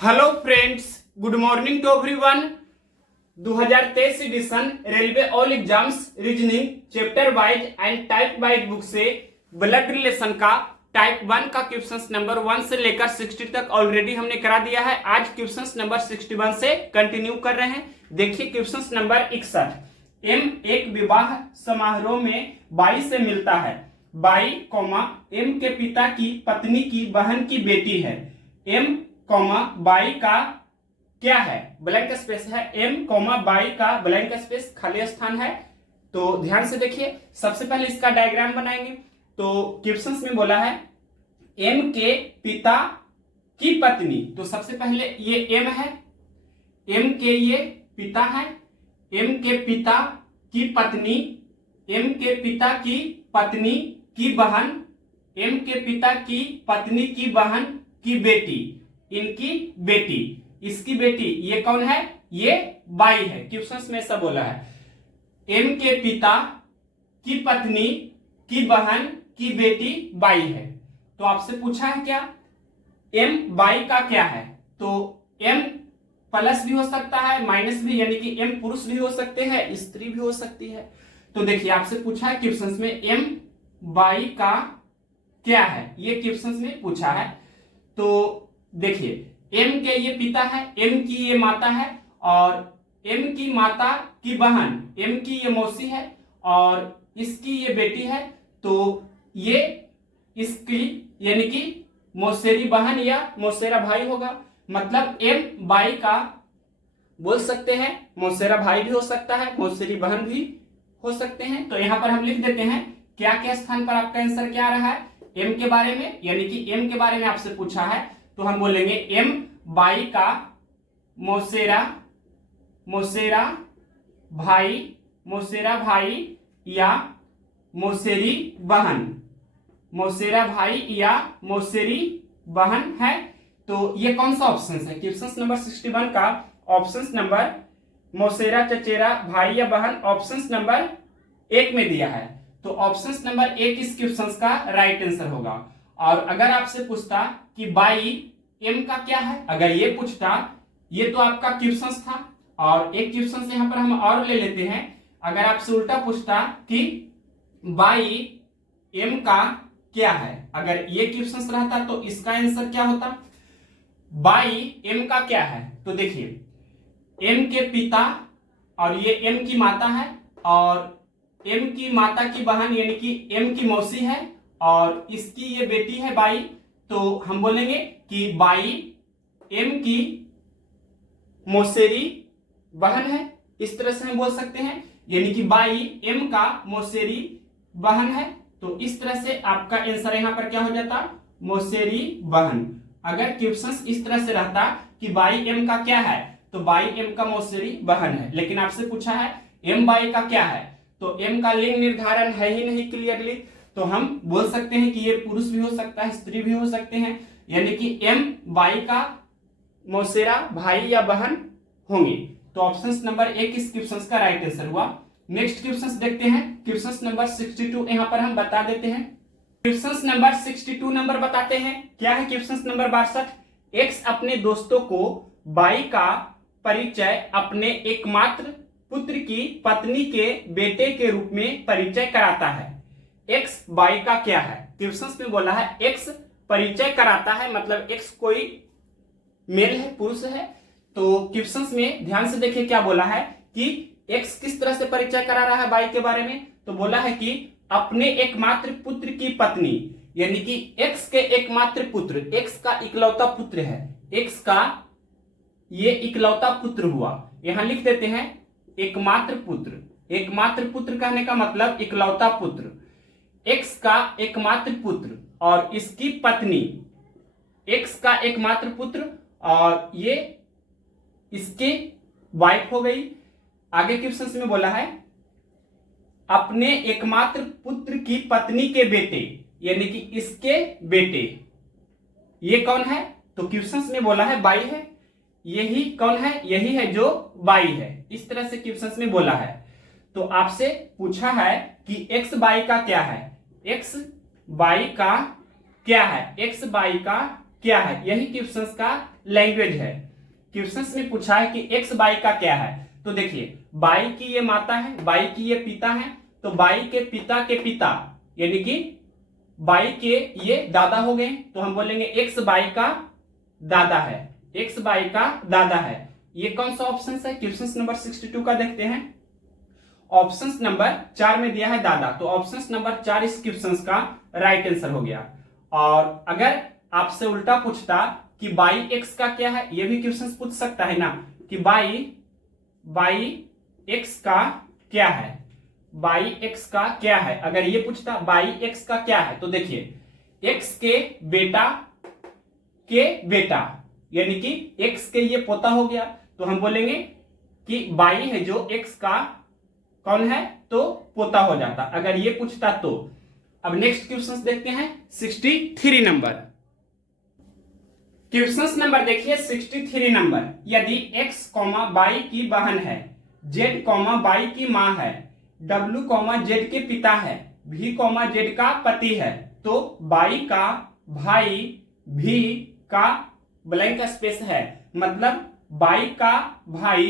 Hello friends, good morning to everyone. 2023 edition railway all exams reasoning chapter wise and type wise book से blood relation का type 1 का questions number 1 से लेकर 60 तक already हमने करा दिया है। आज क्वेश्चंस नंबर 61 से कंटिन्यू कर रहे हैं। देखिए क्वेश्चंस नंबर 61। एम एक विवाह समारोह में बाई से मिलता है। बाई कॉमा एम के पिता की पत्नी की बहन की बेटी है। एम कॉमा बाई का क्या है? ब्लैंक स्पेस है। एम कॉमा बाई का ब्लैंक स्पेस खाली स्थान है। तो ध्यान से देखिए, सबसे पहले इसका डायग्राम बनाएंगे। तो क्वेश्चंस में बोला है एम के पिता की पत्नी, तो सबसे पहले ये एम है, एम के ये पिता है, एम के पिता की पत्नी, एम के पिता की पत्नी की बहन, एम के पिता की पत्नी की बहन की बेटी, इनकी बेटी, इसकी बेटी, ये कौन है? ये बाई है। क्वेश्चंस में सब बोला है एम के पिता की पत्नी की बहन की बेटी बाई है। तो आपसे पूछा है क्या एम बाई का क्या है? तो एम प्लस भी हो सकता है, माइनस भी, यानी कि एम पुरुष भी हो सकते हैं, स्त्री भी हो सकती है। तो देखिए आपसे पूछा है क्वेश्चंस में एम बाई का क्या है, ये क्वेश्चंस में पूछा है। तो देखिए एम के ये पिता है, एम की ये माता है, और एम की माता की बहन, एम की ये मौसी है, और इसकी ये बेटी है। तो ये इसकी यानी कि मौसेरी बहन या मौसेरा भाई होगा। मतलब एम बाई का बोल सकते हैं मौसेरा भाई भी हो सकता है, मौसेरी बहन भी हो सकते हैं। तो यहां पर हम लिख देते हैं क्या क्या स्थान पर आपका आंसर क्या आ रहा है एम के बारे में, यानी कि एम के बारे में आपसे पूछा है। तो हम बोलेंगे एम बाई का मौसेरा भाई या मौसेरी बहन, मौसेरा भाई या मौसेरी बहन है। तो ये कौन सा ऑप्शन है? क्वेश्चन नंबर 61 का ऑप्शन नंबर मौसेरा चचेरा भाई या बहन ऑप्शन नंबर 1 में दिया है। तो ऑप्शन नंबर 1 इस क्वेश्चन का राइट आंसर होगा। और अगर आपसे पूछता कि बाई एम का क्या है, अगर ये पूछता, ये तो आपका क्वेश्चन था, और एक क्वेश्चन से यहां पर हम और ले लेते हैं। अगर आपसे उल्टा पूछता कि बाई एम का क्या है, अगर ये क्वेश्चन रहता तो इसका आंसर क्या होता? बाई एम का क्या है? तो देखिए एम के पिता, और ये एम की माता है, और एम की माता की बहन यानी कि एम की मौसी है, और इसकी ये बेटी है बाई। तो हम बोलेंगे कि बाई एम की मौसेरी बहन है, इस तरह से हम बोल सकते हैं, यानी कि बाई एम का मौसेरी बहन है। तो इस तरह से आपका आंसर यहां पर क्या हो जाता? मौसेरी बहन। अगर क्वेश्चन इस तरह से रहता कि बाई एम का क्या है, तो बाई एम का मौसेरी बहन है। लेकिन आपसे पूछा है एम बाई का क्या है, तो एम का लिंग निर्धारण है ही नहीं क्लियरली, तो हम बोल सकते हैं कि ये पुरुष भी हो सकता है, स्त्री भी हो सकते हैं, यानी कि एम बाई का मौसेरा भाई या बहन होंगे। तो ऑप्शन नंबर 1 इस क्वेश्चन का राइट आंसर हुआ। नेक्स्ट क्वेश्चन देखते हैं, क्वेश्चन नंबर 62 यहां पर हम बता देते हैं। क्वेश्चन नंबर 62 नंबर बताते हैं क्या है? Question number 62। एक्स अपने दोस्तों को बाई का परिचय अपने एकमात्र पुत्र की पत्नी के बेटे के रूप में परिचय कराता है। एक्स बाई का क्या है? क्वेश्चन में बोला है एक्स परिचय कराता है, मतलब एक्स कोई मेल है, पुरुष है। तो क्वेश्चन में ध्यान से देखिए क्या बोला है कि एक्स किस तरह से परिचय करा रहा है बाई के बारे में। तो बोला है कि अपने एकमात्र पुत्र की पत्नी, यानी कि एक्स के एकमात्र पुत्र, एक्स का इकलौता पुत्र है, एक्स का ये इकलौता पुत्र हुआ। यहां लिख देते हैं एकमात्र पुत्र। एकमात्र पुत्र कहने का मतलब इकलौता पुत्र, एक्स का एकमात्र पुत्र और इसकी पत्नी, एक्स का एकमात्र पुत्र और ये इसकी वाइफ हो गई। आगे क्वेश्चन में बोला है अपने एकमात्र पुत्र की पत्नी के बेटे, यानी कि इसके बेटे, ये कौन है? तो क्वेश्चन में बोला है बाई है, यही कौन है? यही है जो बाई है। इस तरह से क्वेश्चन में बोला है। तो आपसे पूछा है कि एक्स बाई का क्या है, एक्स बाई का क्या है, एक्स बाई का क्या है, यही क्वेश्चंस का लैंग्वेज है। क्वेश्चंस में पूछा है कि एक्स बाई का क्या है, तो देखिए बाई की ये माता है, बाई की ये पिता है, तो बाई के पिता यानी कि बाई के ये दादा हो गए, तो हम बोलेंगे एक्स बाई का दादा है, एक्स बाई का दादा है। ये कौन सा ऑप्शन है, क्वेश्चन नंबर 62 का देखते हैं। ऑप्शन नंबर 4 में दिया है दादा, तो ऑप्शन नंबर 4 इस क्वेश्चन का राइट आंसर हो गया। और अगर आपसे उल्टा पूछता कि बाई एक्स का क्या है, ये भी क्वेश्चन पूछ सकता है ना कि बाई एक्स का क्या है, बाई एक्स का क्या है। अगर ये पूछता बाई एक्स का क्या है, तो देखिए एक्स के बेटा यानी कि एक्स के ये पोता हो गया, तो हम बोलेंगे कि बाई है जो एक्स का कौन है, तो पोता हो जाता अगर ये पूछता तो। अब नेक्स्ट क्वेश्चन देखते हैं 63 नंबर। क्वेश्चन नंबर देखिए 63 नंबर, यदि x, बाई की बहन है, z, बाई की मां है, w, z के पिता है, v, z का पति है, तो बाई का भाई v का ब्लैंक स्पेस है, मतलब बाई का भाई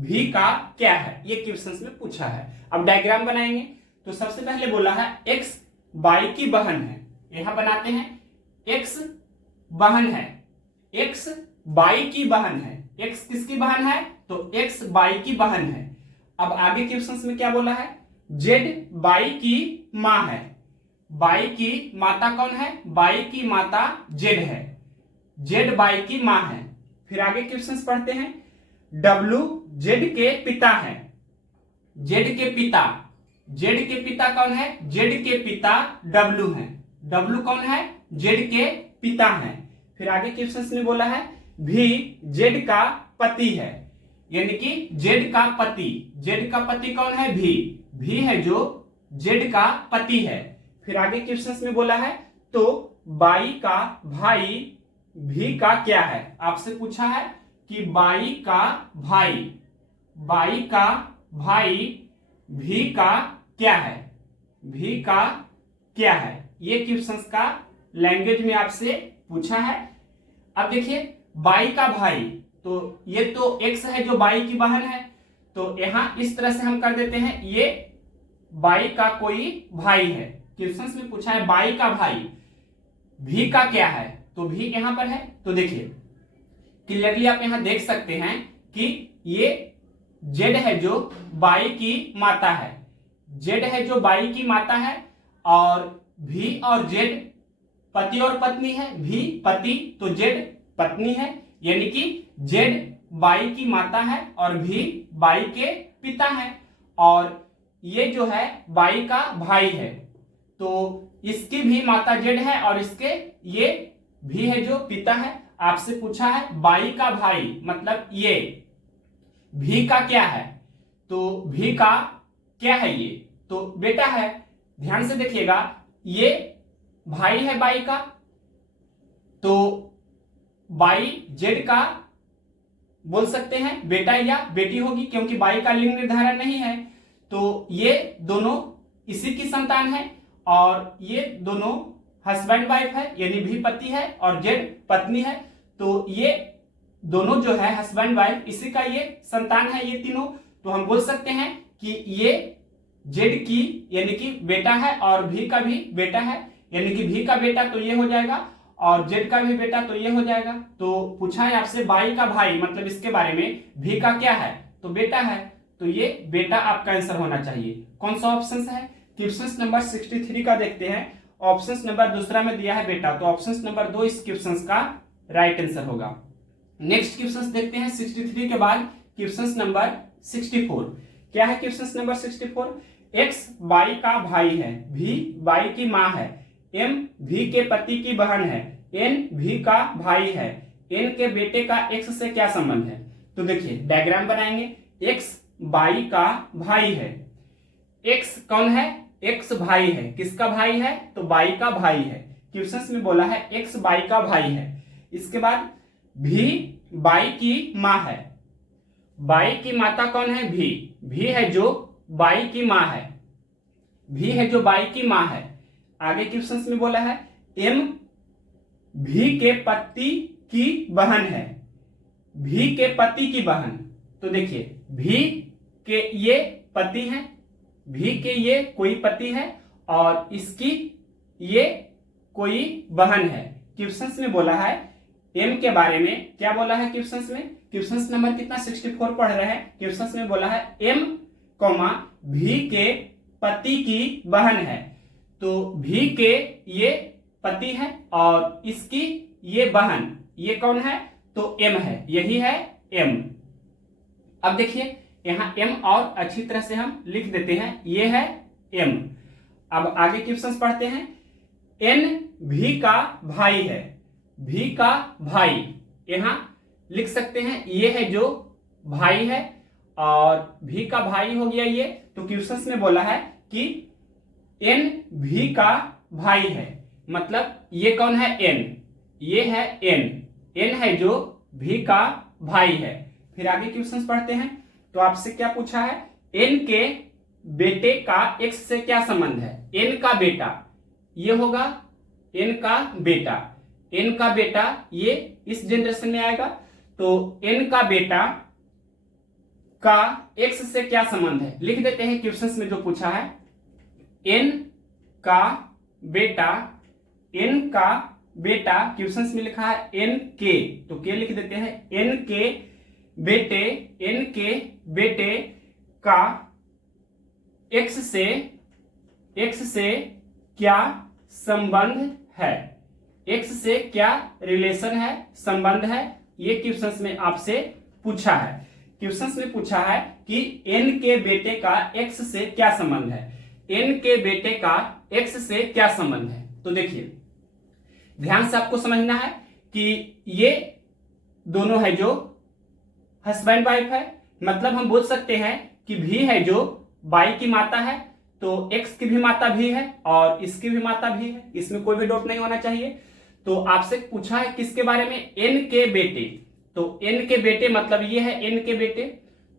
v का क्या है, ये क्वेश्चन में पूछा है। अब डायग्राम बनाएंगे, तो सबसे पहले बोला है x बाई की बहन है, यहां बनाते हैं x बहन है, x बाई की बहन है, x किसकी बहन है, तो x बाई की बहन है। अब आगे क्वेश्चन में क्या बोला है, z बाई की मां है, बाई की माता कौन है, बाई की माता z है, z बाई की मां है। फिर आगे क्वेश्चन पढ़ते हैं, w z के पिता है, z के पिता कौन है, z के पिता w है, w कौन है, z के पिता है। फिर आगे क्वेश्चन में बोला है भी जेड का पति है, यानी कि जेड का पति कौन है, भी है जो जेड का पति है। फिर आगे क्वेश्चन में बोला है तो बाई का भाई भी का क्या है, आपसे पूछा है कि बाई का भाई भी का क्या है, भी का क्या है, ये क्वेश्चन का लैंग्वेज में आपसे पूछा है। अब देखिए बाई का भाई, तो ये तो एक्स है जो बाई की बहन है, तो यहां इस तरह से हम कर देते हैं, ये बाई का कोई भाई है। क्वेश्चन में पूछा है बाई का भाई भी का क्या है, तो भी यहां पर है, तो देखिए क्लियरली आप यहां देख सकते हैं कि ये जेड है जो बाई की माता है, जेड है जो बाई की माता है, और भी और जेड पति और पत्नी है, भी पति तो जेड पत्नी है, यानी कि जेड बाई की माता है और भी बाई के पिता है, और ये जो है बाई का भाई है, तो इसकी भी माता जेड है और इसके ये भी है जो पिता है। आपसे पूछा है बाई का भाई, मतलब ये भी का क्या है, तो भी का क्या है, ये तो बेटा है। ध्यान से देखिएगा, ये भाई है बाई का, तो बाई जेड का बोल सकते हैं बेटा या बेटी होगी, क्योंकि बाई का लिंग निर्धारण नहीं है, तो ये दोनों इसी की संतान है, और ये दोनों हस्बैंड वाइफ है, यानी भी पति है और जेड पत्नी है, तो ये दोनों जो है हस्बैंड वाइफ इसी का ये संतान है, ये तीनों। तो हम बोल सकते हैं कि ये जेड की यानी कि बेटा है और भी का भी बेटा है, यानी कि भी का बेटा तो ये हो जाएगा और जेड का भी बेटा तो ये हो जाएगा। तो पूछा है आपसे बाई का भाई, मतलब इसके बारे में भी का क्या है, तो बेटा है, तो ये बेटा आपका आंसर होना चाहिए। कौन सा ऑप्शन है, क्वेश्चन नंबर 63 का देखते हैं। ऑप्शन नंबर दूसरा में दिया है बेटा, तो ऑप्शन नंबर 2 इस क्वेश्चन का राइट आंसर होगा। नेक्स्ट क्वेश्चन देखते हैं 63 के बाद क्वेश्चन नंबर 64। क्या है क्वेश्चन नंबर 64, एक्स बाई का भाई है, भी बाई की मां है, एम भी के पति की बहन है, एन भी का भाई है, एन के बेटे का एक्स से क्या संबंध है। तो देखिए डायग्राम बनाएंगे, एक्स बाई का भाई है, एक्स कौन है, एक्स भाई है, किसका भाई है, तो बाई का भाई है। क्वेश्चन में बोला है एक्स बाई का भाई है। इसके बाद भी बाई की मां है, बाई की माता कौन है, भी है जो बाई की मां है, भी है जो बाई की मां है। आगे क्वेश्चन में बोला है एम भी के पति की बहन है। भी के पति की बहन, तो देखिए भी के ये पति हैं, भी के ये कोई पति है और इसकी ये कोई बहन है। क्वेश्चंस में बोला है एम के बारे में, क्या बोला है क्वेश्चंस में, क्वेश्चंस नंबर कितना 64 पढ़ रहे हैं। क्वेश्चंस में बोला है एम कॉमा भी के पति की बहन है। तो भी के ये पति है और इसकी ये बहन, ये कौन है, तो एम है, यही है एम। अब देखिए यहां एम और अच्छी तरह से हम लिख देते हैं, ये है एम। अब आगे क्वेश्चंस पढ़ते हैं। एन भी का भाई है, भी का भाई यहां लिख सकते हैं, ये है जो भाई है और भी का भाई हो गया ये। तो क्वेश्चंस में बोला है कि एन भी का भाई है, मतलब ये कौन है, एन, ये है एन, एन है जो भी का भाई है। फिर आगे क्वेश्चंस पढ़ते हैं। तो आपसे क्या पूछा है, एन के बेटे का एक्स से क्या संबंध है। एन का बेटा ये होगा, एन का बेटा, एन का बेटा ये इस जनरेशन में आएगा। तो एन का बेटा का एक्स से क्या संबंध है, लिख देते हैं क्वेश्चंस में जो पूछा है। एन का बेटा, एन का बेटा क्वेश्चंस में लिखा है एन के, तो के लिख देते हैं। एन के बेटे, एन के बेटे का एक्स से क्या संबंध है, एक्स से क्या रिलेशन है, संबंध है, ये क्वेश्चंस में आपसे पूछा है। क्वेश्चंस में पूछा है कि एन के बेटे का एक्स से क्या संबंध है, एन के बेटे का एक्स से क्या संबंध है। तो देखिए ध्यान से आपको समझना है कि ये दोनों है जो हस्बैंड वाइफ है, मतलब हम बोल सकते हैं कि भी है जो बाई की माता है, तो एक्स की भी माता भी है और इसकी भी माता भी है, इसमें कोई भी डाउट नहीं होना चाहिए। तो आपसे पूछा है किसके बारे में, एन के बेटे, तो एन के बेटे मतलब ये है एन के बेटे,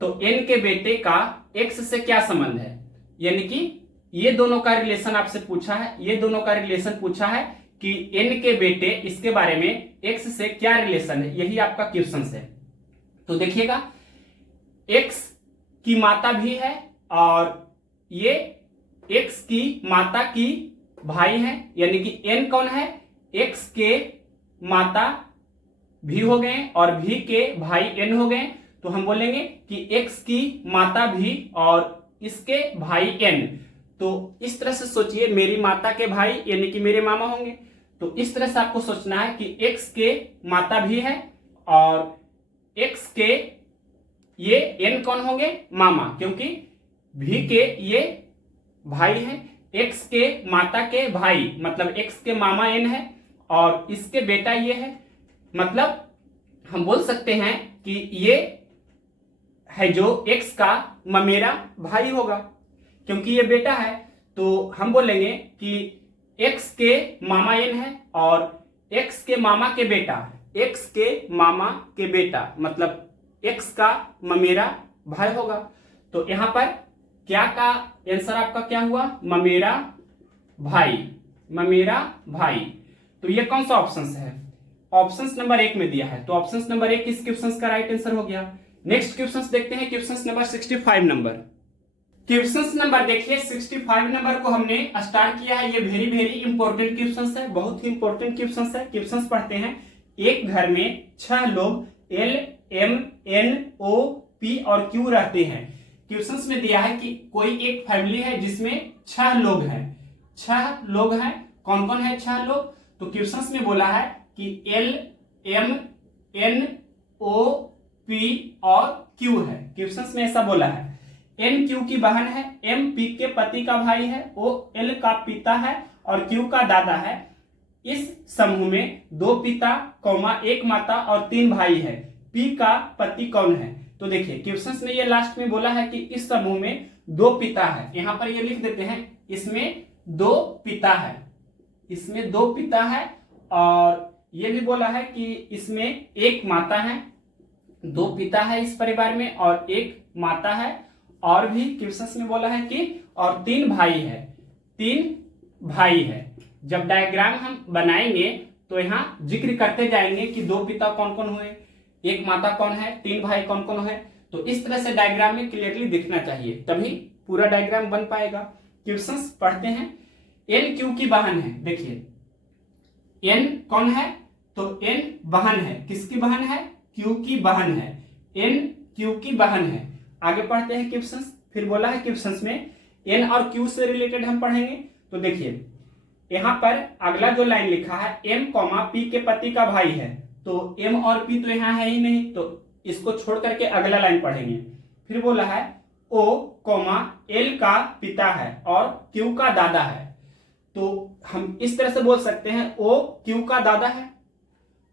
तो एन के बेटे का एक्स से क्या संबंध है, यानी कि ये दोनों का रिलेशन आपसे पूछा है, ये दोनों का रिलेशन पूछा है कि एन के बेटे इसके बारे में एक्स से क्या रिलेशन है, यही आपका क्वेश्चन है। तो देखिएगा एक्स की माता भी है और ये एक्स की माता की भाई है, यानी कि एन कौन है, एक्स के माता भी हो गए और भी के भाई एन हो गए। तो हम बोलेंगे कि एक्स की माता भी और इसके भाई एन। तो इस तरह से सोचिए, मेरी माता के भाई यानी कि मेरे मामा होंगे। तो इस तरह से आपको सोचना है कि एक्स के माता भी है और एक्स के ये एन कौन होंगे, मामा, क्योंकि भी के ये भाई है, एक्स के माता के भाई मतलब एक्स के मामा एन है और इसके बेटा ये है, मतलब हम बोल सकते हैं कि ये है जो एक्स का ममेरा भाई होगा, क्योंकि ये बेटा है। तो हम बोलेंगे कि एक्स के मामा एन है और एक्स के मामा के बेटा, एक्स के मामा के बेटा मतलब एक्स का ममेरा भाई होगा। तो यहां पर क्या का आंसर आपका क्या हुआ, ममेरा भाई, ममेरा भाई। तो ये कौन सा ऑप्शन है, ऑप्शन नंबर 1 में दिया है, तो ऑप्शन नंबर 1 इस क्वेश्चन का राइट आंसर हो गया। नेक्स्ट क्वेश्चन देखते हैं, question number 65 number. Question number देखिए 65 नंबर को हमने स्टार्ट किया है, ये वेरी वेरी इंपॉर्टेंट क्वेश्चन है, बहुत ही इंपॉर्टेंट क्वेश्चन है। क्वेश्चन पढ़ते हैं। एक घर में 6 लोग L M N O P और क्यू रहते हैं। क्वेश्चंस में दिया है कि कोई एक फैमिली है जिसमें 6 लोग हैं, 6 लोग हैं, कौन कौन है 6 लोग। तो क्वेश्चंस में बोला है कि L M N O P और क्यू है। क्वेश्चंस में ऐसा बोला है, एन क्यू की बहन है, एम पी के पति का भाई है, ओ एल का पिता है और क्यू का दादा है। इस समूह में 2 पिता, 1 माता और 3 भाई है। पी का पति कौन है। तो देखिए क्वेश्चंस में ये लास्ट में बोला है कि इस समूह में 2 पिता है, यहां पर ये लिख देते हैं, इसमें 2 पिता है, इसमें 2 पिता है और ये भी बोला है कि इसमें 1 माता है, 2 पिता है इस परिवार में और 1 माता है। और भी क्वेश्चंस में बोला है कि और 3 भाई है, 3 भाई है। जब डायग्राम हम बनाएंगे तो यहाँ जिक्र करते जाएंगे कि 2 पिता कौन कौन हुए, 1 माता कौन है, 3 भाई कौन कौन है। तो इस तरह से डायग्राम में क्लियरली दिखना चाहिए, तभी पूरा डायग्राम बन पाएगा। क्वेश्चंस पढ़ते हैं। n q की बहन है। देखिए n कौन है, तो n बहन है। किसकी बहन है, q की बहन है। n q की बहन है। आगे पढ़ते हैं क्वेश्चंस। फिर बोला है क्वेश्चंस में n और q से रिलेटेड हम पढ़ेंगे। तो देखिए यहाँ पर अगला जो लाइन लिखा है m, p के पति का भाई है, तो m और p तो यहाँ है ही नहीं, तो इसको छोड़ करके अगला लाइन पढ़ेंगे। फिर बोला है o, l का पिता है और q का दादा है। तो हम इस तरह से बोल सकते हैं o q का दादा है।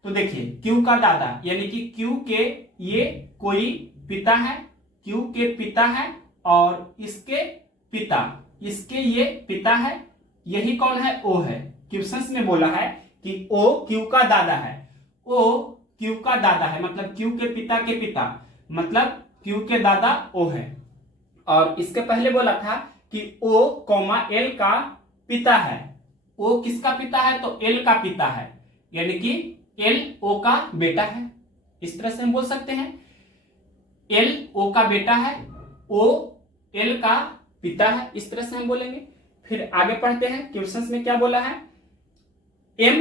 तो देखिए q का दादा यानी कि q के ये कोई पिता है, q के पिता है और इसके पिता, इसके ये पिता है, यही कौन है, o है। क्वेश्चंस में बोला है कि o q का दादा है, o q का दादा है मतलब q के पिता मतलब q के दादा o है। और इसके पहले बोला था कि o, l का पिता है। o किसका पिता है, तो l का पिता है, यानी कि l o का बेटा है। इस तरह से हम बोल सकते हैं l o का बेटा है, o l का पिता है, इस तरह से हम बोलेंगे। फिर आगे पढ़ते हैं। क्वेश्चंस में क्या बोला है, m,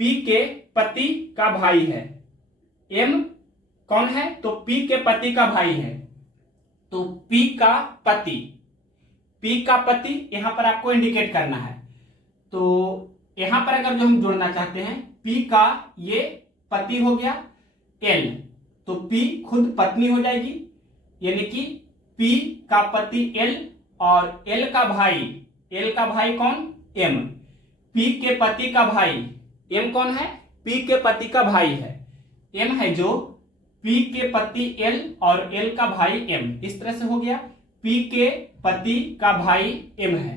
p के पति का भाई है। m कौन है, तो p के पति का भाई है। तो p का पति यहां पर आपको इंडिकेट करना है। तो यहां पर अगर जो हम जोड़ना चाहते हैं p का ये पति हो गया l, तो p खुद पत्नी हो जाएगी, यानी कि p का पति l और l का भाई कौन, m। p के पति का भाई m कौन है, p के पति का भाई है, m है जो p के पति l और l का भाई m। इस तरह से हो गया p के पति का भाई m है।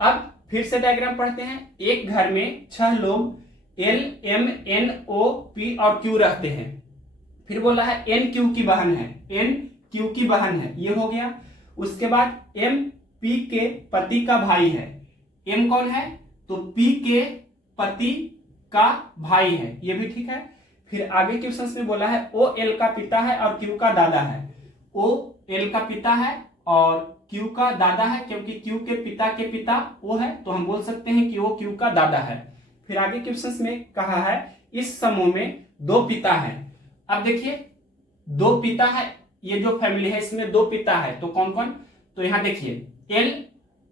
अब फिर से डायग्राम पढ़ते हैं। एक घर में 6 लोग l, m, n, o, p और q रहते हैं। फिर बोला है n q की बहन है, n q की बहन है, ये हो गया। उसके बाद m p के पति का भाई है। m कौन है, तो p के पति का भाई है, ये भी ठीक है। फिर आगे क्वेश्चंस में बोला है o l का पिता है और q का दादा है। o l का पिता है और q का दादा है, क्योंकि q के पिता o है, तो हम बोल सकते हैं कि o q का दादा है। फिर आगे क्वेश्चंस में कहा है इस समूह में 2 पिता हैं। अब देखिए 2 पिता है, ये जो फैमिली है इसमें 2 पिता है, तो कौन कौन, तो यहाँ देखिए l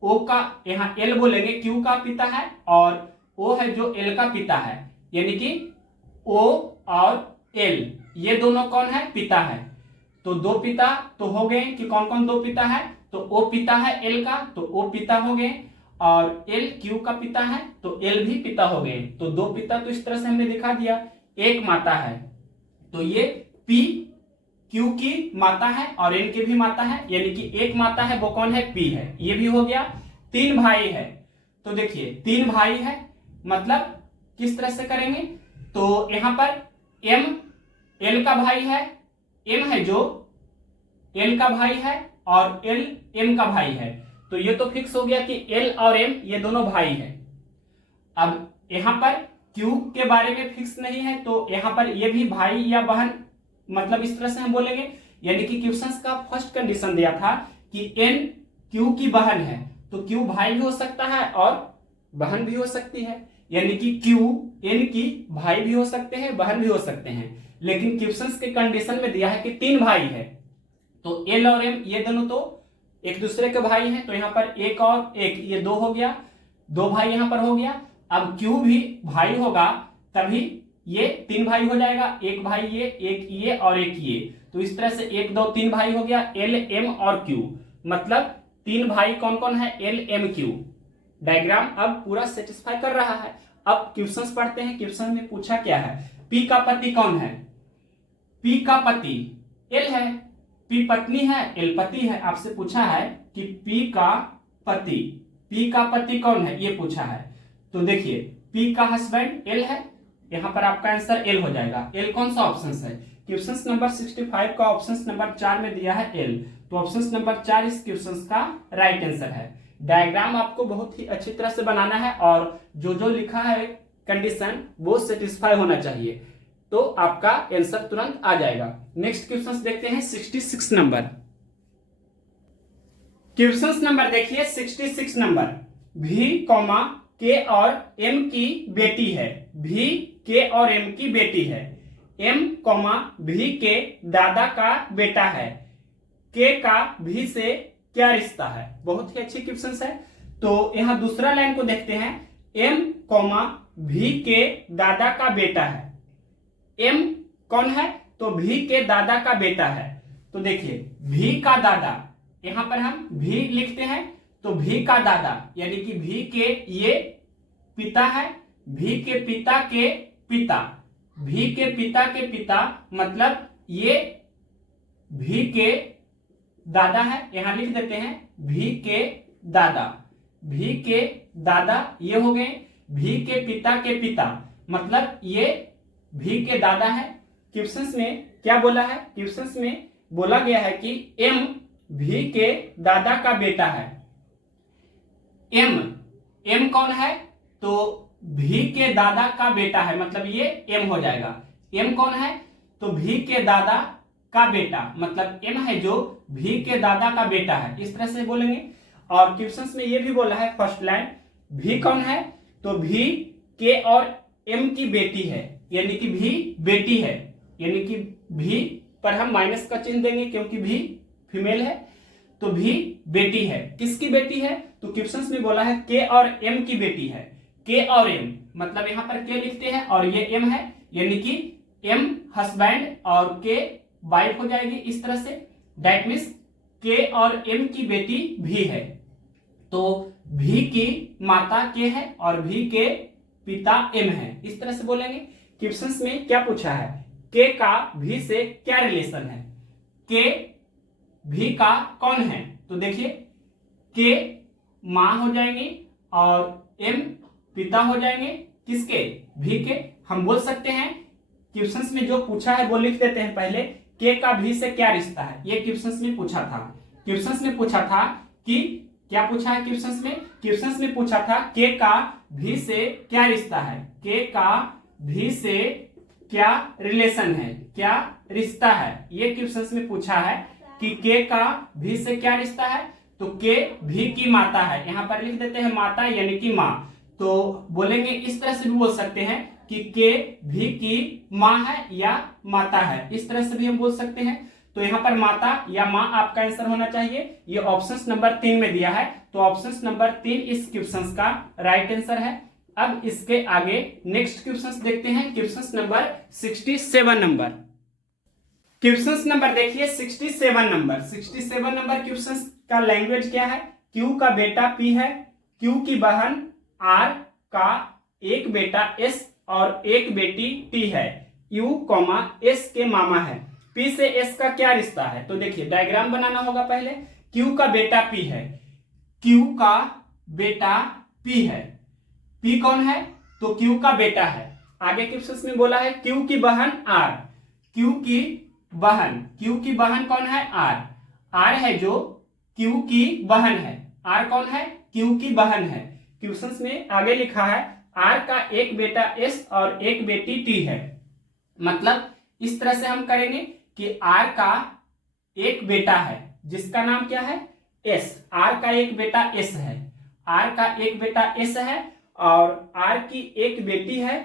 o का, यहाँ l बोलेंगे q का पिता है और o है जो l का पिता है, यानी कि o और l ये दोनों कौन है, पिता है। तो 2 पिता तो हो गए कि कौन कौन 2 पिता है, तो o पिता है l का, तो o पिता हो गए, और l q का पिता है तो l भी पिता हो गए। तो 2 पिता तो इस तरह से हमने दिखा दिया। एक माता है, तो ये p q की माता है और n की भी माता है, यानी कि एक माता है वो कौन है, p है, ये भी हो गया। 3 भाई है, तो देखिए 3 भाई है मतलब किस तरह से करेंगे, तो यहां पर m l का भाई है, m है जो l का भाई है और l m का भाई है, तो ये तो फिक्स हो गया कि l और m ये दोनों भाई है। अब यहां पर q के बारे में फिक्स नहीं है, तो यहां पर ये भी भाई या बहन, मतलब इस तरह से हम बोलेंगे, यानी कि क्वेश्चंस का फर्स्ट कंडीशन दिया था कि n q की बहन है, तो q भाई भी हो सकता है और बहन भी हो सकती है, यानी कि q n की भाई भी हो सकते हैं, बहन भी हो सकते हैं। लेकिन क्वेश्चंस के कंडीशन में दिया है कि 3 भाई है, तो l और m ये दोनों तो एक दूसरे के भाई हैं, तो यहाँ पर एक और एक ये 2 हो गया, 2 भाई यहाँ पर हो गया। अब q भी भाई होगा तभी ये 3 भाई हो जाएगा, एक भाई ये, एक ये और एक ये, तो इस तरह से 1 2 3 भाई हो गया, l m और q, मतलब 3 भाई कौन कौन है, l m q। डायग्राम अब पूरा सेटिस्फाई कर रहा है। अब क्वेश्चंस पढ़ते हैं। क्वेश्चन में पूछा क्या है, p का पति कौन है, p का पति l है, p पत्नी है, l पति है। आपसे पूछा है कि p का पति कौन है, ये पूछा है। तो देखिए p का हस्बैंड l है, यहां पर आपका आंसर l हो जाएगा। l कौन सा ऑप्शन है, क्वेश्चन नंबर 65 का ऑप्शन नंबर 4 में दिया है l, तो ऑप्शन नंबर 4 इस क्वेश्चन का राइट आंसर है। डायग्राम आपको बहुत ही अच्छी तरह से बनाना है और जो जो लिखा है कंडीशन वो सेटिस्फाई होना चाहिए, तो आपका आंसर तुरंत आ जाएगा। नेक्स्ट क्वेश्चन देखते हैं 66 नंबर। क्वेश्चन नंबर देखिए 66 नंबर। भी कॉमा के और एम की बेटी है। भी के और एम की बेटी है। एम कॉमा भी के दादा का बेटा है। के का भी से क्या रिश्ता है। बहुत ही अच्छी क्वेश्चन है। तो यहां दूसरा लाइन को देखते हैं। एम कॉमा भी के दादा का बेटा है। एम कौन है, तो भी के दादा का बेटा है। तो देखिए भी का दादा, यहां पर हम भी लिखते हैं, तो भी का दादा यानी कि भी के ये पिता है। भी के पिता के पिता, भी के पिता के पिता मतलब ये भी के दादा है। यहां लिख देते हैं भी के दादा। भी के दादा ये हो गए भी के पिता के पिता, मतलब ये भी के दादा है। क्वेश्चंस में क्या बोला है, क्वेश्चंस में बोला गया है कि एम भी के दादा का बेटा है। एम कौन है, तो भी के दादा का बेटा है, मतलब ये एम हो जाएगा। एम कौन है, तो भी के दादा का बेटा, मतलब एम है जो भी के दादा का बेटा है, इस तरह से बोलेंगे। और क्वेश्चंस में ये भी बोला है फर्स्ट लाइन, भी कौन है, तो भी के और एम की बेटी है, यानी कि भी बेटी है, यानी कि भी पर हम माइनस का चिन्ह देंगे क्योंकि भी फीमेल है। तो भी बेटी है, किसकी बेटी है, तो क्वेश्चंस में बोला है के और एम की बेटी है। के और एम मतलब यहां पर के लिखते हैं और ये एम है, यानी कि एम हस्बैंड और के वाइफ हो जाएगी, इस तरह से। दैट मीन्स के और एम की बेटी भी है। तो भी की माता के है और भी के पिता एम है, इस तरह से बोलेंगे। क्वेश्चंस में क्या पूछा है, के का भी से क्या रिलेशन है। के भी का कौन है, तो देखिए के मां हो जाएंगे और एम पिता हो जाएंगे, किसके, भी के। हम बोल सकते हैं क्वेश्चंस में जो पूछा है वो लिख देते हैं पहले, के का भी से क्या रिश्ता है। ये क्वेश्चंस में पूछा था। क्वेश्चंस में पूछा था कि क्या पूछा है, क्वेश्चंस में पूछा था के का भी से क्या रिश्ता है। के का भी से क्या रिलेशन है, क्या रिश्ता है, ये क्वेश्चंस में पूछा है कि के का भी से क्या रिश्ता है। तो के भी की माता है, यहां पर लिख देते हैं माता यानी कि मां। तो बोलेंगे इस तरह से भी बोल सकते हैं कि के भी की मां है या माता है, इस तरह से भी हम बोल सकते हैं। तो यहां पर माता या मां आपका आंसर होना चाहिए। ये ऑप्शन नंबर 3 में दिया है, तो ऑप्शन नंबर 3 इस क्वेश्चन का राइट आंसर है। अब इसके आगे नेक्स्ट क्वेश्चन देखते हैं, question number 67 number. Question number देखिए 67 नंबर। 67 नंबर क्वेश्चन का लैंग्वेज क्या है, क्यू का बेटा पी है, क्यू की बहन आर का एक बेटा एस और एक बेटी टी है, यू कॉमा एस के मामा है, पी से एस का क्या रिश्ता है। तो देखिए डायग्राम बनाना होगा पहले। क्यू का बेटा पी है, क्यू का बेटा पी है, पी कौन है, तो क्यू का बेटा है। आगे क्वेश्चन में बोला है क्यू की बहन आर, क्यू की बहन कौन है, आर। आर है जो क्यू की बहन है, आर कौन है, क्यू की बहन है। क्वेश्चंस में आगे लिखा है आर का एक बेटा एस और एक बेटी टी है, मतलब इस तरह से हम करेंगे कि आर का एक बेटा है जिसका नाम क्या है, एस। आर का एक बेटा एस है, आर का एक बेटा एस है और आर की एक बेटी है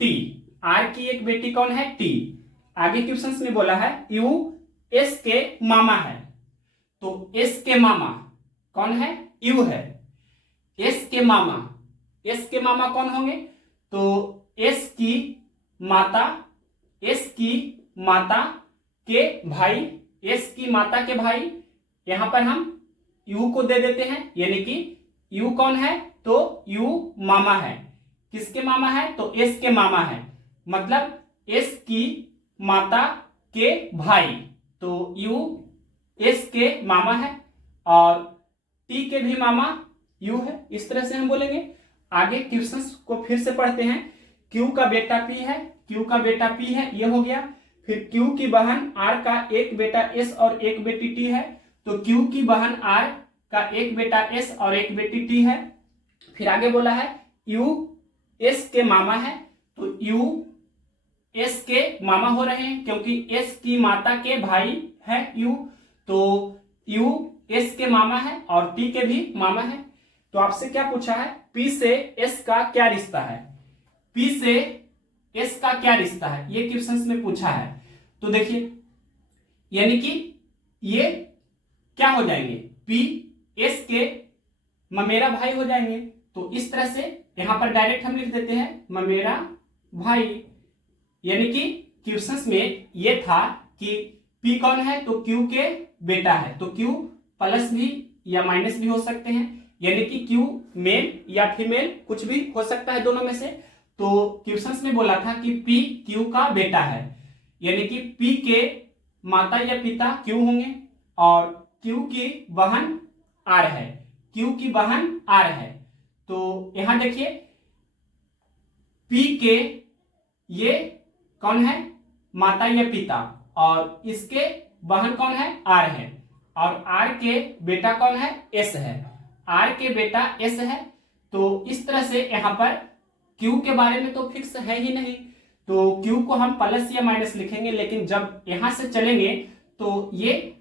टी। आर की एक बेटी कौन है, टी। आगे क्वेश्चंस में बोला है यू एस के मामा है, तो एस के मामा कौन है, यू है। एस के मामा कौन होंगे, तो एस की माता के भाई, एस की माता के भाई। यहां पर हम यू को दे देते हैं, यानी कि यू कौन है, तो यू मामा है, किसके मामा है, तो एस के मामा है, मतलब एस की माता के भाई। तो यू एस के मामा है और टी के भी मामा यू है, इस तरह से हम बोलेंगे। आगे क्वेश्चंस को फिर से पढ़ते हैं। क्यू का बेटा पी है, ये हो गया। फिर क्यू की बहन आर का एक बेटा एस और एक बेटी टी है, तो क्यू की बहन आर का एक बेटा एस और एक बेटी टी है। फिर आगे बोला है यू एस के मामा है, तो यू एस के मामा हो रहे हैं क्योंकि एस की माता के भाई है यू, तो यू एस के मामा है और टी के भी मामा है। तो आपसे क्या पूछा है, पी से एस का क्या रिश्ता है, पी से एस का क्या रिश्ता है, ये क्वेश्चंस में पूछा है। तो देखिए यानी कि ये क्या हो जाएंगे, पी एस के ममेरा भाई हो जाएंगे। तो इस तरह से यहां पर डायरेक्ट हम लिख देते हैं ममेरा भाई, यानी कि क्वेश्चंस में ये था कि P कौन है, तो Q के बेटा है, तो Q प्लस भी या माइनस भी हो सकते हैं, यानी कि Q मेल या फीमेल कुछ भी हो सकता है दोनों में से। तो क्वेश्चंस में बोला था कि P Q का बेटा है, यानी कि P के माता या पिता Q होंगे और Q की बहन R है, Q की बहन R है। तो यहां देखिए P के ये कौन है, माता या पिता, और इसके बहन कौन है, R है, और R के बेटा कौन है, S है, R के बेटा S है। तो इस तरह से यहाँ पर Q के बारे में तो फिक्स है ही नहीं, तो Q को हम प्लस या माइनस लिखेंगे, लेकिन जब यहां से चलेंगे तो ये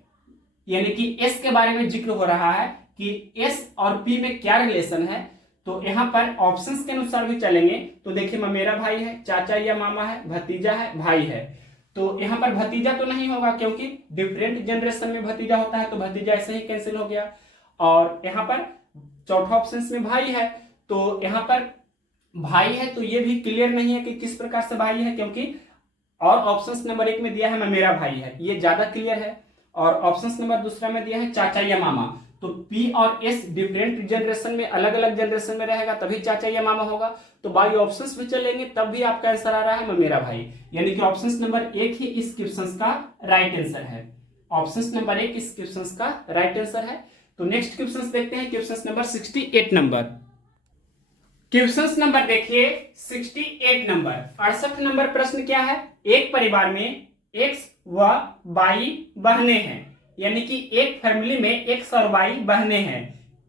यानी कि S के बारे में जिक्र हो रहा है कि S और P में क्या रिलेशन है। तो यहाँ पर ऑप्शंस के अनुसार भी चलेंगे, तो देखिए ममेरा भाई है, चाचा या मामा है, भतीजा है, भाई है। तो यहाँ पर भतीजा तो नहीं होगा क्योंकि डिफरेंट जनरेशन में भतीजा होता है, तो भतीजा ऐसे ही कैंसिल हो गया। और यहाँ पर चौथा ऑप्शन में भाई है, तो यहाँ पर भाई है, तो ये भी क्लियर नहीं है कि किस प्रकार से भाई है, क्योंकि और ऑप्शन नंबर 1 में दिया है ममेरा भाई है, ये ज्यादा क्लियर है। और ऑप्शन नंबर दूसरा में दिया है चाचा या मामा, तो P और S डिफरेंट जनरेशन में, अलग अलग जनरेशन में रहेगा तभी चाचा या मामा होगा। तो बाई ऑप्शंस भी चलेंगे तब भी आपका आंसर आ रहा है ममेरा भाई, यानी कि ऑप्शन नंबर 1 ही इस क्वेश्चन का राइट आंसर है। ऑप्शन नंबर 1 इस क्वेश्चन का राइट आंसर है। तो नेक्स्ट क्वेश्चन देखते हैं, question number 68 number. Question number देखिए 68 नंबर, 68 नंबर प्रश्न क्या है, एक परिवार में X व Y बहनें हैं, यानी कि एक फैमिली में X और Y बहनें हैं,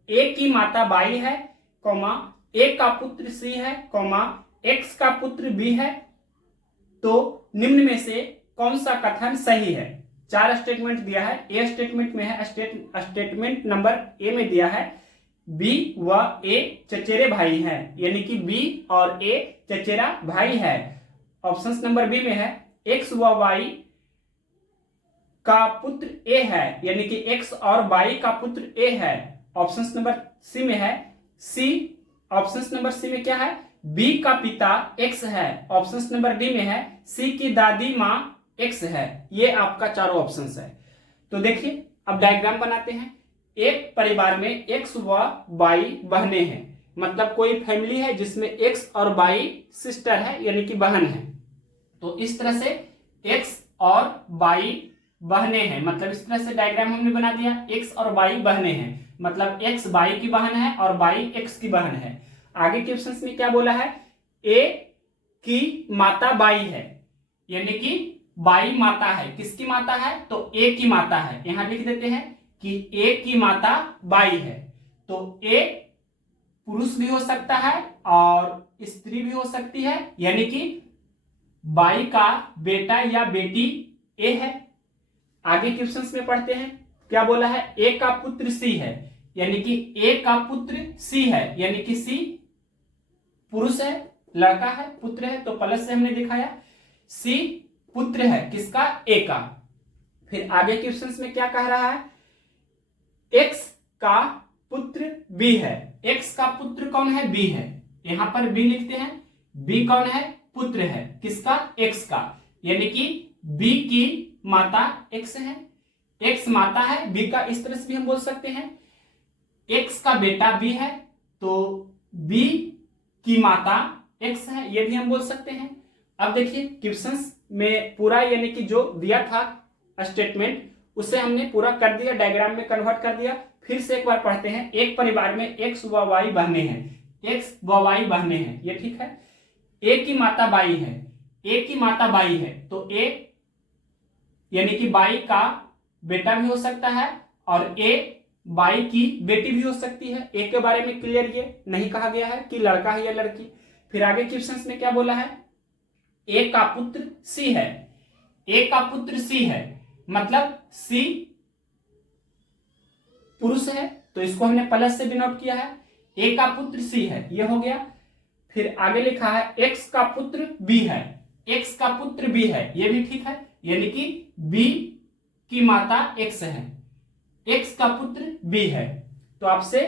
A की माता Y है, कॉमा A का पुत्र C है, कॉमा X का पुत्र B है, तो निम्न में से कौन सा कथन सही है। 4 स्टेटमेंट दिया है, ए स्टेटमेंट में है, स्टेटमेंट नंबर ए में दिया है B व A चचेरे भाई हैं, यानी कि B और A चचेरा भाई है। ऑप्शन नंबर बी में है X व Y का पुत्र A है, यानी कि X और Y का पुत्र A है। ऑप्शन नंबर सी में है C, ऑप्शन नंबर सी में क्या है, B का पिता X है। ऑप्शन नंबर डी में है C की दादी माँ X है। ये आपका चारों ऑप्शन है। तो देखिए अब डायग्राम बनाते हैं। एक परिवार में X व Y बहनें हैं, मतलब कोई फैमिली है जिसमें X और Y सिस्टर है, यानी कि बहन है। तो इस तरह से X और Y बहनें हैं, मतलब इस तरह से डायग्राम हमने बना दिया। X और Y बहनें हैं, मतलब X Y की बहन है और Y X की बहन है। आगे क्वेश्चन में क्या बोला है, A की माता Y है, यानी कि Y माता है, किसकी माता है, तो A की माता है। यहां लिख देते हैं कि A की माता Y है, तो A पुरुष भी हो सकता है और स्त्री भी हो सकती है, यानी कि Y का बेटा या बेटी A है। आगे क्वेश्चंस में पढ़ते हैं, क्या बोला है, A का पुत्र C है, यानी कि A का पुत्र C है, यानी कि C पुरुष है, लड़का है, पुत्र है, तो प्लस से हमने दिखाया। C पुत्र है किसका, A का। फिर आगे क्वेश्चंस में क्या कह रहा है, X का पुत्र B है, X का पुत्र कौन है, B है। यहां पर B लिखते हैं, B कौन है, पुत्र है किसका, X का, यानी कि B की माता X है, X माता है B का, इस तरह से भी हम बोल सकते हैं। X का बेटा B है, तो B की माता X है, ये भी हम बोल सकते हैं। अब देखिए क्वेश्चंस में पूरा यानी कि जो दिया था स्टेटमेंट उसे हमने पूरा कर दिया, डायग्राम में कन्वर्ट कर दिया। फिर से एक बार पढ़ते हैं। एक परिवार में X व Y बहनें हैं, X व Y बहनें हैं, ये ठीक है। A की माता बाई है, A की माता बाई है, तो A यानी कि बाई का बेटा भी हो सकता है और A बाई की बेटी भी हो सकती है। A के बारे में क्लियर ये नहीं कहा गया है कि लड़का है या लड़की। फिर आगे क्वेश्चन में क्या बोला है, ए का पुत्र सी है, ए का पुत्र सी है मतलब सी पुरुष है, तो इसको हमने प्लस से डिनोट किया है। ए का पुत्र सी है, ये हो गया। फिर आगे लिखा है एक्स का पुत्र बी है, एक्स का पुत्र बी है, ये भी ठीक है, यानी कि बी की माता एक्स है, एक्स का पुत्र बी है। तो आपसे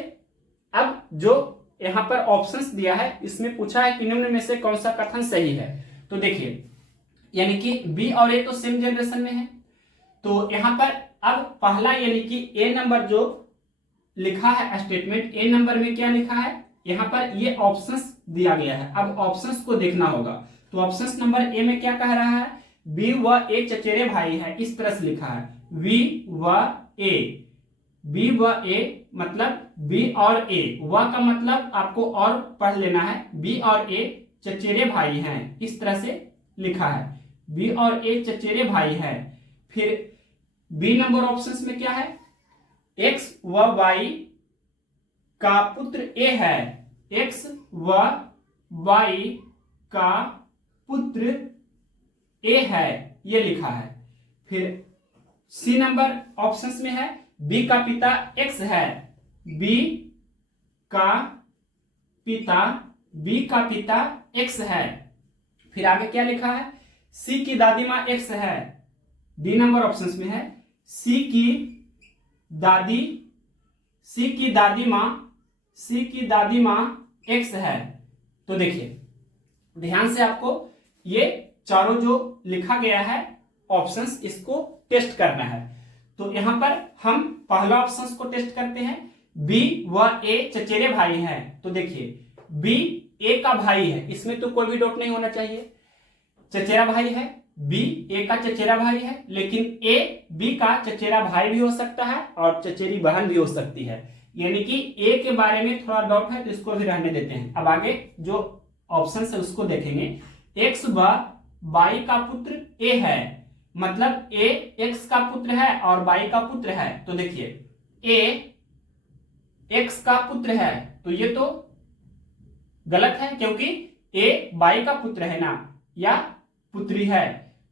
अब जो यहां पर ऑप्शंस दिया है इसमें पूछा है कि निम्न में से कौन सा कथन सही है। तो देखिए, यानी कि बी और ए तो सेम जनरेशन में है, तो यहां पर अब पहला यानी कि ए नंबर जो लिखा है स्टेटमेंट, ए नंबर में क्या लिखा है, यहां पर ये ऑप्शंस दिया गया है। अब ऑप्शंस को देखना होगा, तो ऑप्शंस नंबर ए में क्या कह रहा है, बी व ए चचेरे भाई है, इस तरह से लिखा है वी व ए, बी व ए मतलब बी और ए, व का मतलब आपको और पढ़ लेना है, बी और ए चचेरे भाई हैं, इस तरह से लिखा है, बी और ए चचेरे भाई हैं। फिर बी नंबर ऑप्शंस में क्या है, एक्स व वाई का पुत्र ए है, एक्स व वाई का पुत्र ए है, ये लिखा है। फिर सी नंबर ऑप्शंस में है बी का पिता एक्स है, बी का पिता एक्स है। फिर आगे क्या लिखा है, सी की दादी माँ एक्स है, डी नंबर ऑप्शंस में है सी की दादी माँ एक्स है। तो देखिए ध्यान से आपको ये चारों जो लिखा गया है ऑप्शंस, इसको टेस्ट करना है। तो यहां पर हम पहला ऑप्शंस को टेस्ट करते हैं, बी व ए चचेरे भाई हैं। तो देखिए बी ए का भाई है, इसमें तो कोई भी डाउट नहीं होना चाहिए, चचेरा भाई है, बी ए का चचेरा भाई है, लेकिन ए बी का चचेरा भाई भी हो सकता है और चचेरी बहन भी हो सकती है, यानी कि ए के बारे में थोड़ा डाउट है तो इसको भी रहने देते हैं। अब आगे जो ऑप्शन है उसको देखेंगे, एक्स व वाई का पुत्र ए है, मतलब ए एक्स का पुत्र है और वाई का पुत्र है। तो देखिए ए एक्स का पुत्र है, तो ये तो गलत है क्योंकि ए वाई का पुत्र है ना, या पुत्री है,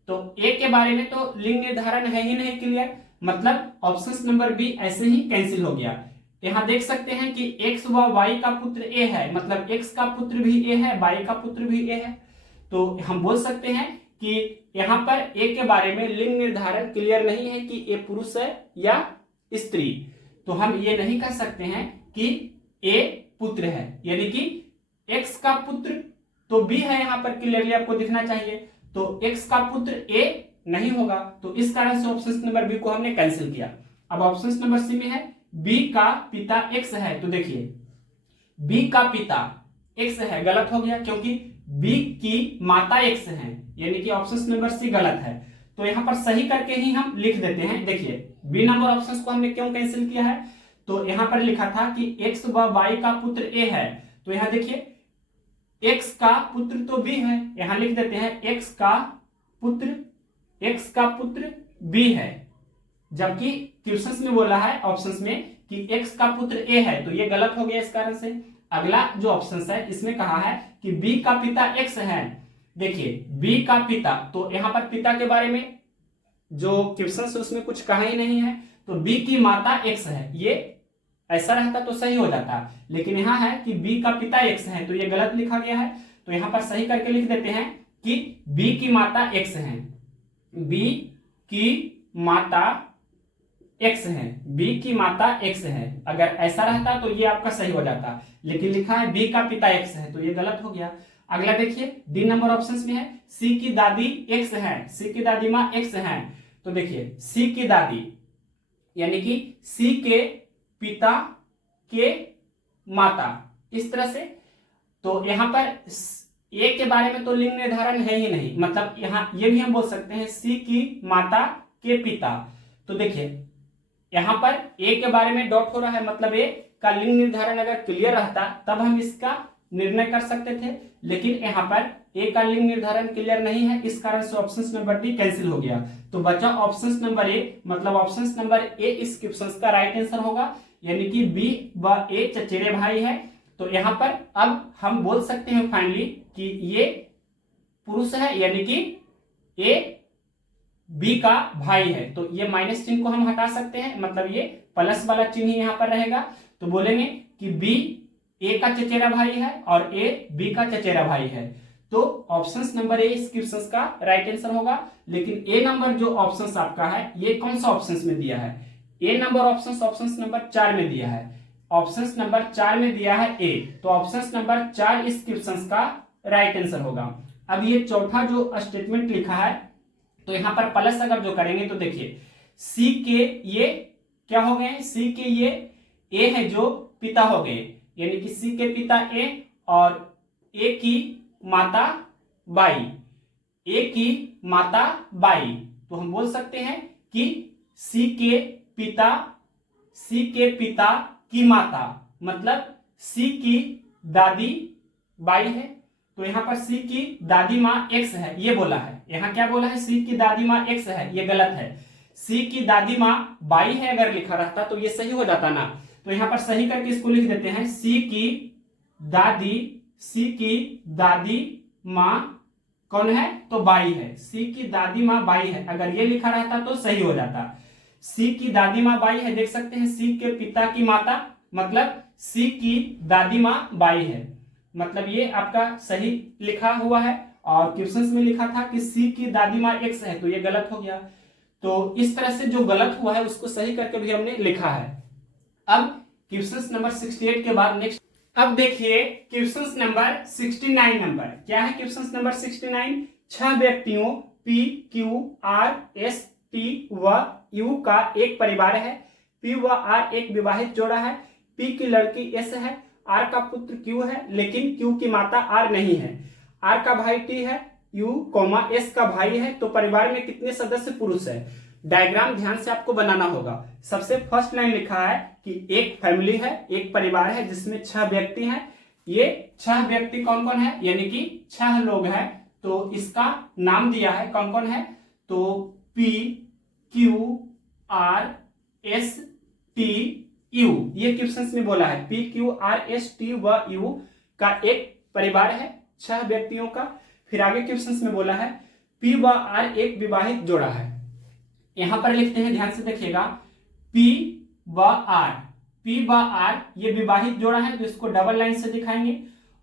तो ए के बारे में तो लिंग निर्धारण है ही नहीं क्लियर, मतलब ऑप्शन नंबर बी ऐसे ही कैंसिल हो गया। यहां देख सकते हैं कि एक्स व वाई का पुत्र ए है, मतलब एक्स का पुत्र भी ए है, वाई का पुत्र भी ए है, तो हम बोल सकते हैं कि यहां पर ए के बारे में लिंग निर्धारण क्लियर नहीं है कि ए पुरुष है या स्त्री, तो हम ये नहीं कह सकते हैं कि ए पुत्र है, यानी कि एक्स का पुत्र तो बी है, यहां पर क्लियरली आपको दिखना चाहिए, तो एक्स का पुत्र ए नहीं होगा, तो इस कारण से ऑप्शन नंबर बी को हमने कैंसिल किया। अब ऑप्शन नंबर सी में है बी का पिता एक्स है, तो देखिए बी का पिता एक्स है, गलत हो गया क्योंकि बी की माता एक्स है, यानी कि ऑप्शन नंबर सी गलत है, तो यहां पर सही करके ही हम लिख देते हैं। देखिए बी नंबर ऑप्शन को हमने क्यों कैंसिल किया है, तो यहां पर लिखा था कि एक्स व वाई का पुत्र ए है, तो यहां देखिए एक्स का पुत्र तो बी है, यहां लिख देते हैं एक्स का पुत्र बी है, जबकि क्वेश्चंस में बोला है ऑप्शंस में कि एक्स का पुत्र ए है, तो ये गलत हो गया इस कारण से। अगला जो ऑप्शन है इसमें कहा है कि बी का पिता एक्स है, देखिए बी का पिता, तो यहां पर पिता के बारे में जो क्वेश्चन है उसमें कुछ कहा ही नहीं है, तो बी की माता एक्स है, ये ऐसा रहता तो सही हो जाता, लेकिन यहां है कि बी का पिता एक्स है, तो ये गलत लिखा गया है, तो यहां पर सही करके लिख देते हैं कि बी की माता एक्स है, बी की माता एक्स है, बी की माता एक्स है, अगर ऐसा रहता तो ये आपका सही हो जाता, लेकिन लिखा है बी का पिता एक्स है, तो ये गलत हो गया। अगला देखिए डी नंबर ऑप्शन में है सी की दादी एक्स है, सी की दादी माँ एक्स है, तो देखिए सी की दादी यानी कि सी के पिता के माता, इस तरह से, तो यहां पर ए के बारे में तो लिंग निर्धारण है ही नहीं, मतलब यहां ये भी हम बोल सकते हैं सी की माता के पिता, तो देखिए यहां पर ए के बारे में डॉट हो रहा है, मतलब ए का लिंग निर्धारण अगर क्लियर रहता तब हम इसका निर्णय कर सकते थे, लेकिन यहां पर ए का लिंग निर्धारण क्लियर नहीं है, इस कारण से ऑप्शन नंबर डी कैंसिल हो गया, तो बचा ऑप्शन नंबर ए, मतलब ऑप्शन नंबर ए इस क्वेश्चन का राइट आंसर होगा, यानी कि बी व ए चचेरे भाई है। तो यहां पर अब हम बोल सकते हैं फाइनली कि ये पुरुष है, यानी कि ए बी का भाई है। तो ये माइनस चिन्ह को हम हटा सकते हैं, मतलब ये प्लस वाला चिन्ह ही यहां पर रहेगा। तो बोलेंगे कि बी ए का चचेरा भाई है और ए बी का चचेरा भाई है। तो ऑप्शन नंबर ए इस क्वेश्चन का राइट आंसर होगा। लेकिन ए नंबर जो ऑप्शन आपका है, ये कौन सा ऑप्शन में दिया है? ए नंबर ऑप्शन नंबर 4 में दिया है। ऑप्शन नंबर 4 में दिया है ए, तो ऑप्शन नंबर 4 इस क्वेश्चन का राइट आंसर होगा। अब ये चौथा जो स्टेटमेंट लिखा है, तो यहां पर प्लस अगर जो करेंगे तो देखिए सी के ये क्या हो गए, सी के ये ए है जो पिता हो गए, यानी कि सी के पिता ए और ए की माता बाई, ए की माता बाई। तो हम बोल सकते हैं कि सी के पिता की माता मतलब सी की दादी बाई है। तो यहां पर सी की दादी माँ एक्स है, ये बोला है। यहां क्या बोला है? सी की दादी माँ एक्स है, ये गलत है। सी की दादी माँ बाई है अगर लिखा रहता तो ये सही हो जाता ना। तो यहां पर सही करके इसको लिख देते हैं, सी की दादी माँ कौन है? तो बाई है। सी की दादी माँ बाई है, अगर ये लिखा रहता तो सही हो जाता। सी की दादी माँ बाई है, देख सकते हैं सी के पिता की माता मतलब सी की दादी माँ बाई है, मतलब ये आपका सही लिखा हुआ है। और क्वेश्चंस में लिखा था कि सी की दादी माँ एक्स है, तो ये गलत हो गया। तो इस तरह से जो गलत हुआ है उसको सही करके भी हमने लिखा है। अब क्वेश्चन नंबर 68 के बाद नेक्स्ट, अब देखिए क्वेश्चन नंबर 69 नंबर क्या है? क्वेश्चन नंबर 69, 6 व्यक्तियों P Q R S T व यू का एक परिवार है। पी व आर एक विवाहित जोड़ा है। पी की लड़की एस है, आर का पुत्र क्यू है, लेकिन क्यू की माता आर नहीं है। आर का भाई टी है, यू कॉमा एस का भाई है। तो परिवार में कितने सदस्य पुरुष है? डायग्राम ध्यान से आपको बनाना होगा। सबसे फर्स्ट लाइन लिखा है कि एक फैमिली है, एक परिवार है जिसमें 6 व्यक्ति हैं। ये 6 व्यक्ति कौन कौन है? यानी कि 6 लोग हैं। तो इसका नाम दिया है, कौन कौन है? तो P Q R S T U, ये क्वेश्चन में बोला है P Q R S T व यू का एक परिवार है 6 व्यक्तियों का। फिर आगे क्वेश्चन में बोला है पी व आर एक विवाहित जोड़ा है। यहां पर लिखते हैं, ध्यान से देखिएगा, पी व आर ये विवाहित जोड़ा है, तो इसको डबल लाइन से दिखाएंगे।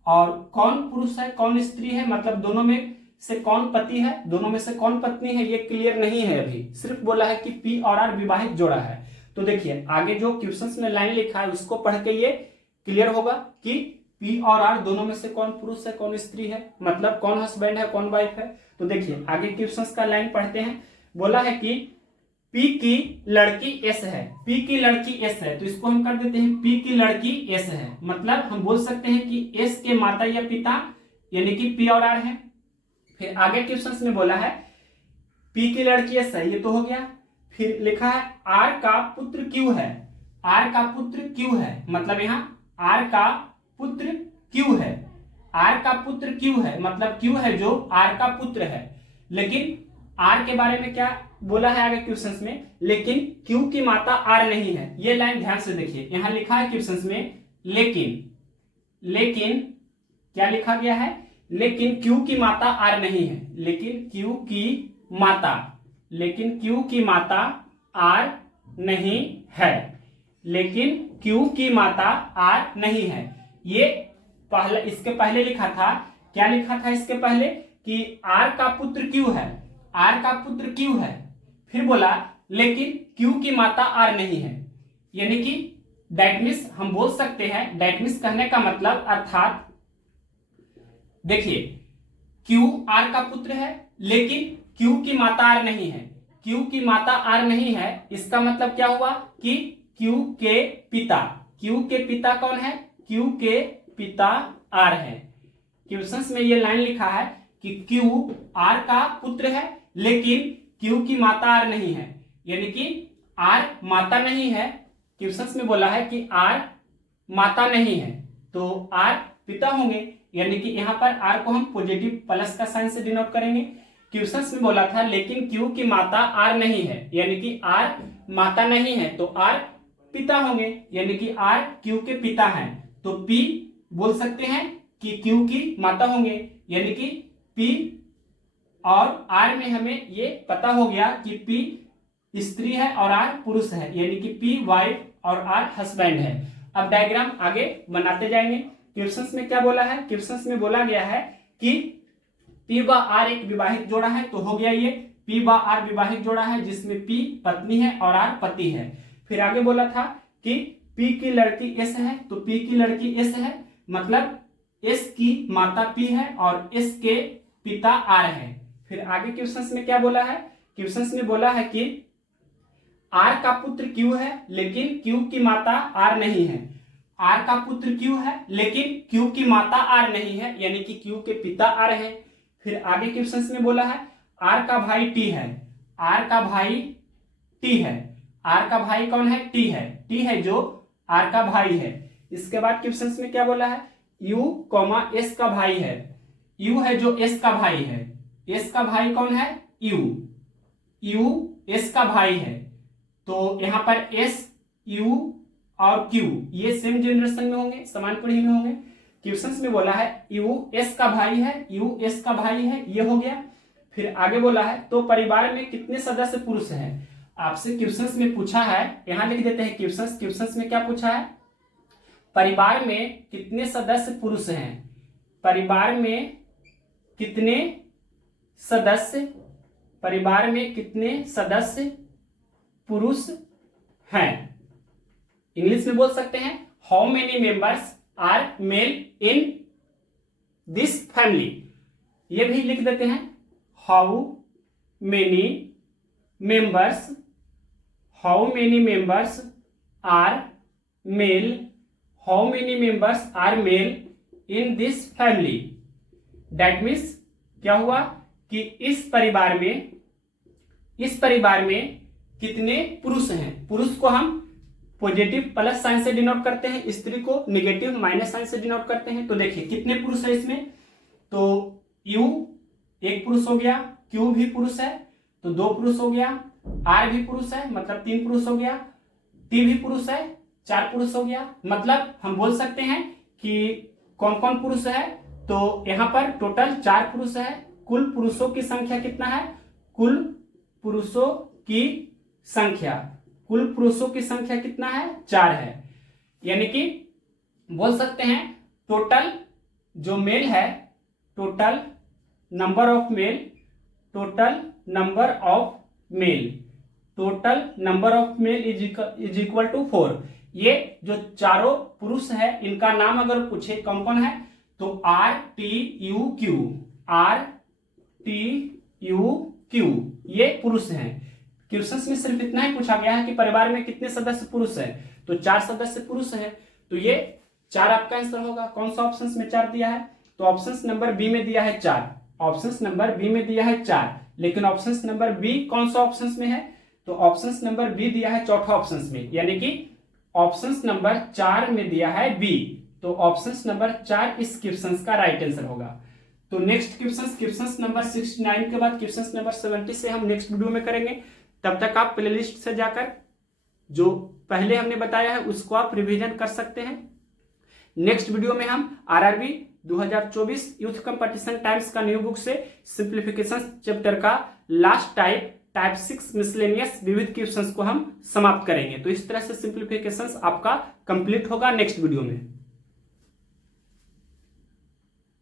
और कौन पुरुष है कौन स्त्री है, मतलब दोनों में से कौन पति है दोनों में से कौन पत्नी है, ये क्लियर नहीं है अभी, सिर्फ बोला है कि पी और आर विवाहित जोड़ा है। तो देखिए आगे जो क्वेश्चंस में लाइन लिखा है उसको पढ़ के ये क्लियर होगा कि पी और आर दोनों में से कौन पुरुष है कौन स्त्री है, मतलब कौन हस्बैंड है कौन वाइफ है। तो देखिए आगे क्वेश्चंस का लाइन पढ़ते हैं। बोला है कि पी की लड़की एस है, पी की लड़की एस है, तो इसको हम कर देते हैं पी की लड़की एस है, मतलब हम बोल सकते हैं कि एस के माता या पिता यानी कि पी और आर है। फिर आगे क्वेश्चंस में बोला है पी की लड़की एस है, ये तो हो गया। फिर लिखा है आर का पुत्र क्यू है, आर का पुत्र क्यू है, मतलब यहाँ आर का पुत्र क्यू है, आर का पुत्र क्यू है, मतलब क्यू है जो आर का पुत्र है। लेकिन आर के बारे में क्या बोला है आगे क्वेश्चंस में, लेकिन क्यू की माता आर नहीं है। ये लाइन ध्यान से देखिए, यहां लिखा है क्वेश्चंस में लेकिन क्या लिखा गया है? लेकिन क्यू की माता आर नहीं है, लेकिन क्यू की माता आर नहीं है, लेकिन क्यू की माता आर नहीं है। ये पहले, इसके पहले लिखा था, क्या लिखा था इसके पहले कि आर का पुत्र क्यू है, आर का पुत्र क्यू है। फिर बोला लेकिन क्यू की माता आर नहीं है, यानी कि दैट मीन्स हम बोल सकते हैं, दैट मीन्स कहने का मतलब अर्थात देखिए क्यू आर का पुत्र है लेकिन क्यू की माता आर नहीं है, क्यू की माता आर नहीं है, इसका मतलब क्या हुआ कि क्यू के पिता कौन है? क्यू के पिता आर है। क्वेश्चंस में ये लाइन लिखा है कि क्यू आर का पुत्र है लेकिन क्यू की माता आर नहीं है, यानी कि आर माता नहीं है। क्वेश्चंस में बोला है कि आर माता नहीं है तो आर पिता होंगे, यानी कि यहाँ पर आर को हम पॉजिटिव प्लस का साइन से डिनोट करेंगे। क्वेश्चंस में बोला था लेकिन क्यू की माता आर नहीं है, यानी कि आर माता नहीं है तो आर पिता होंगे, यानी कि आर क्यू के पिता हैं, तो पी बोल सकते हैं कि क्यू की माता होंगे। यानी कि P और R में हमें ये पता हो गया कि P स्त्री है और R पुरुष है, यानी कि P वाइफ और R हस्बैंड है। अब डायग्राम आगे बनाते जाएंगे। क्वेश्चंस में क्या बोला है? क्वेश्चंस में बोला गया है कि P व R एक विवाहित जोड़ा है, तो हो गया ये P व R विवाहित जोड़ा है जिसमें P पत्नी है और R पति है। फिर आगे बोला था कि P की लड़की S है, तो P की लड़की S है, मतलब S की माता P है और S के पिता R है। फिर आगे क्वेश्चंस में क्या बोला है? क्वेश्चंस में बोला है कि R का पुत्र Q है लेकिन Q की माता R नहीं है। R का पुत्र Q है लेकिन Q की माता R नहीं है, यानी कि Q के पिता R है। फिर आगे क्वेश्चंस में बोला है R का भाई T है, R का भाई T है। R का भाई कौन है? T है, T है जो R का भाई है। इसके बाद क्वेश्चंस में क्या बोला है? U, S का भाई है, U है जो S का भाई है। S का भाई कौन है? U S का भाई है। तो यहाँ पर S, U और Q ये सेम जनरेशन में होंगे, समान पीढ़ी में होंगे। क्वेश्चंस में बोला है U S का भाई है, U S का भाई है, ये हो गया। फिर आगे बोला है तो परिवार में कितने सदस्य पुरुष हैं? आपसे क्वेश्चंस में पूछा है, यहां लिख देते हैं क्वेश्चंस में क्या पूछा है? परिवार में कितने सदस्य पुरुष हैं? परिवार में कितने सदस्य, परिवार में कितने सदस्य पुरुष हैं? इंग्लिश में बोल सकते हैं how many members are male in this family. ये भी लिख देते हैं how many members are male, how many members are male in this family. That means क्या हुआ कि इस परिवार में कितने पुरुष हैं? पुरुष को हम पॉजिटिव प्लस साइन से डिनोट करते हैं, स्त्री को नेगेटिव माइनस साइन से डिनोट करते हैं। तो देखिए कितने पुरुष है इसमें, तो U एक पुरुष हो गया, Q भी पुरुष है तो 2 पुरुष हो गया, R भी पुरुष है मतलब 3 पुरुष हो गया, T भी पुरुष है 4 पुरुष हो गया। मतलब हम बोल सकते हैं कि कौन कौन पुरुष है, तो यहाँ पर टोटल 4 पुरुष है। कुल पुरुषों की संख्या कितना है? कुल पुरुषों की संख्या कितना है? 4 है। यानी कि बोल सकते हैं टोटल जो मेल है, total number of male is equal to 4। ये जो चारों पुरुष है इनका नाम अगर पूछे कौन कौन है, तो R T U Q ये पुरुष हैं। क्वेश्चंस में सिर्फ इतना ही पूछा गया है कि परिवार में कितने सदस्य पुरुष है, तो 4 सदस्य पुरुष है, तो ये 4 आपका आंसर होगा। कौन सा ऑप्शन में 4 दिया है? तो ऑप्शन नंबर बी में दिया है 4, ऑप्शन नंबर बी में दिया है 4। लेकिन ऑप्शन नंबर बी कौन सा ऑप्शन में है? तो ऑप्शन नंबर बी दिया है चौथा ऑप्शन में, यानी कि ऑप्शन नंबर 4 में दिया है बी। तो ऑप्शन नंबर 4 इस क्वेश्चन का राइट आंसर होगा। तो नेक्स्ट क्वेश्चन नंबर 69 के बाद क्वेश्चन नंबर 70 से हम नेक्स्ट वीडियो में करेंगे। तब तक आप प्लेलिस्ट से जाकर जो पहले हमने बताया है उसको आप रिवीजन कर सकते हैं। नेक्स्ट वीडियो में हम RRB 2024 यूथ कंपटीशन टाइम्स का न्यू बुक से सिंप्लीफिकेशन चैप्टर का लास्ट टाइप 6 मिसलेनियस विविध क्वेश्चंस को हम समाप्त करेंगे। तो इस तरह से सिंप्लीफिकेशन आपका कंप्लीट होगा नेक्स्ट वीडियो में।